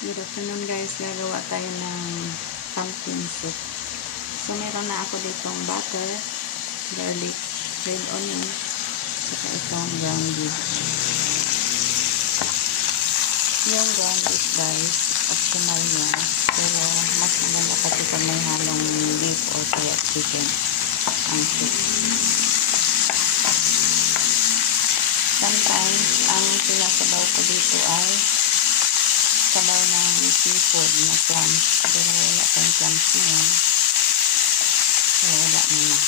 Good afternoon guys, gagawa tayo ng pumpkin soup. So meron na ako ditong butter, garlic, red onion, saka itong ground beef. Yung ground beef guys, optional yan. Pero mas maganda kasi pag may halong beef or kaya chicken ang soup. Sometimes, ang sinasabaw ko dito ay sabaw ng seafood na clams. Pero wala tayong clams ngayon. So, wala muna.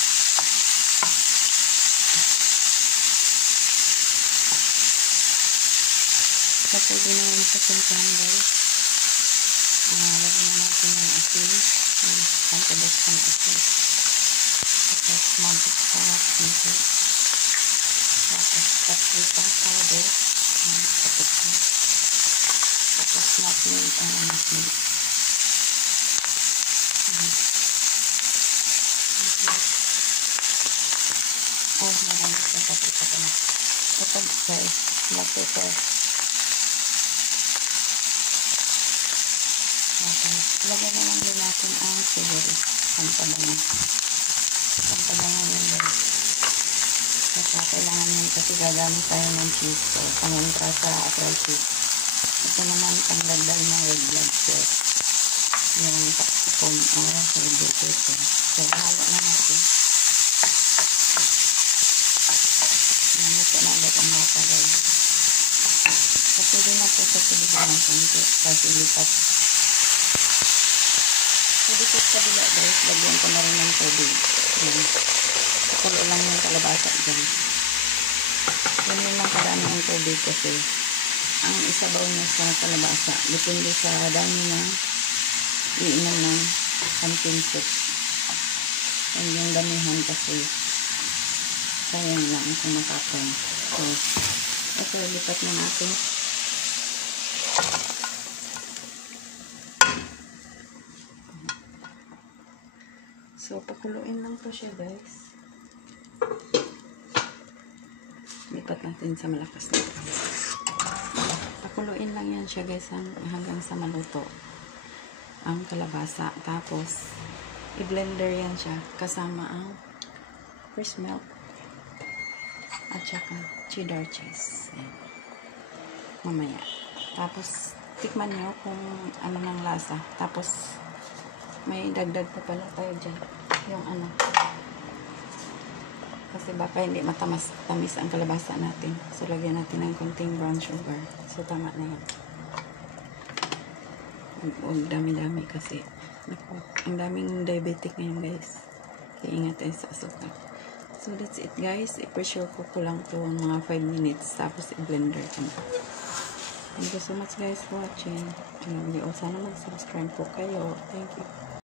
So, pwede na yung second pan guys. Lagyan na natin yung asin. Pangkadas ng asin. Tapos, magic sarap nito. Tapos, paprika powder. Paprika. Tapos nutmeg ang nutmeg. Marami siyang paprika pala. Ito guys, black pepper. Tapos, ilagay na lang din natin ang sibuyas. Pampabangan. Pampabangan yun guys. Kasi kailangan yun kasi gagamit tayo ng cheese. So, pangontra sa arthritis. Ito naman pangdagdag ng red blood cell. Yung capsicum o red pepper. So, halo na natin. Namuto na agad ang bata guys. So, pwede na po sa silihan ng konti. Kasi lipat. So, dito sa kabila guys, lagyan ko na rin ng tubig. Yan. Kulo lang yung kalabasa dyan. Ganyan lang karami ang tubig kasi ang isabaw niya sa kalabasa. Depende sa dami ng iinom ng pumpkin soup. And yung damihan kasi sayang lang kung matapon. So, ito lipat na natin. So, pakuluin lang to siya guys. Lipat natin sa malakas na tao. Pakuluin lang yan siya guys hanggang sa maluto ang kalabasa. Tapos, i-blender yan siya kasama ang fresh milk at saka cheddar cheese. Ayan. Mamaya. Tapos, tikman nyo kung ano ng lasa. Tapos, may dagdag pa pala tayo dyan. Yung ano. Kasi baka hindi matamis ang kalabasa natin. So, lagyan natin ng konting brown sugar. So, tama na yan. Huwag dami-dami kasi. Naku, ang daming diabetic ngayon guys. Kaya ingat tayo sa asukal. So, that's it guys. I-pressure cook ko lang to mga 5 minutes. Tapos, i-blender ko na. Thank you so much guys for watching. Sana mag-subscribe po kayo. Thank you.